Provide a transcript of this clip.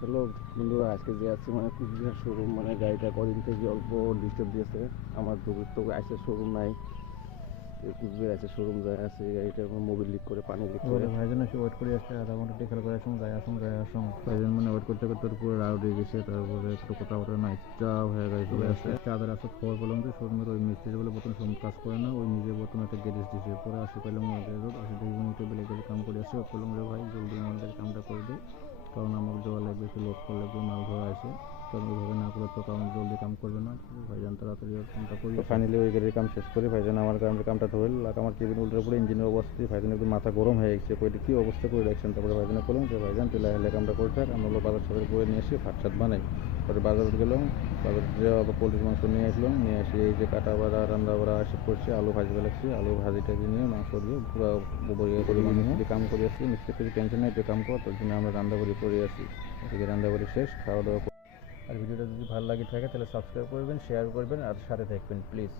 Hello বন্ধুরা, আজকে যে আছে মানে কুচবিহার শোরুম, মানে গাড়িটা কদিন থেকে অল্প ডিস্টার্ব দিয়েছে। আমার দূর তো আসে শোরুম নাই, কুচবিহার আছে শোরুম যায় আছে, গাড়িটা মোবিল লিক করে, পানি লিক করে। ভাইজান এসে ওয়েট করে আসছে আধা ঘন্টা টিকাল করে আসুন যাই আসুন ভাইজান মানে ওয়েট করতে করতে পুরো রাউড হয়ে গেছে। তারপরে একটু কথা বলে না ইচ্ছা হয়ে গাড়ি চলে আসছে। চাঁদের আসতে খবর পেলাম যে শোরুমের ওই মিস্ত্রি বলে প্রথম শোরুম কাজ করে না, ওই নিজে প্রথমে একটা গ্যারেজ দিয়েছে। পরে আসি পেলাম আসি দেখবেন একটু বেলে গেলে কাম করে আসে। বললাম রে ভাই জলদি আমাদের কামটা করে দে, কারণ আমাকে দেওয়া লাগবে, একটু লোড করা লাগবে, মাল ধরা আছে। কারণ ওইভাবে না করলে তো কারণ জলদি কাম করবে না। ভাইজান তাড়াতাড়ি কামটা করি। ফাইনালি ওই গাড়ির কাম শেষ করে ভাইজান আমার কামটা ধরল। আমার কেবিন উল্টার পরে ইঞ্জিনের অবস্থা, ভাইজান একদম মাথা গরম হয়ে গেছে, কইটা কী অবস্থা করে রাখছেন। তারপরে ভাইজানে বললাম যে ভাইজান তুই লাহে কামটা করে থাক, আমরা হলো বাজার সাজার করে নিয়ে আসি, ভাত সাত বানাই। পরে বাজারে গেলাম, বাজার যে আবার পোলট্রির মাংস নিয়ে আসলাম, নিয়ে আসি এই যে কাটা বাড়া রান্না বাড়া এসব করছি, আলু ভাজি লাগছি, আলু ভাজিটা নিয়ে মাংস দিয়ে পুরো পরিমাণ মিস্ত্রি কাম করে আসছি। মিস্ত্রি কিছু টেনশন নেই, যে কাম কর, তার জন্য আমরা রান্নাবাড়ি করে আসি। এদিকে রান্নাবাড়ি শেষ, খাওয়া দাওয়া। আর ভিডিওটা যদি ভালো লাগে থাকে তাহলে সাবস্ক্রাইব করবেন, শেয়ার করবেন আর সাথে থাকবেন প্লিজ।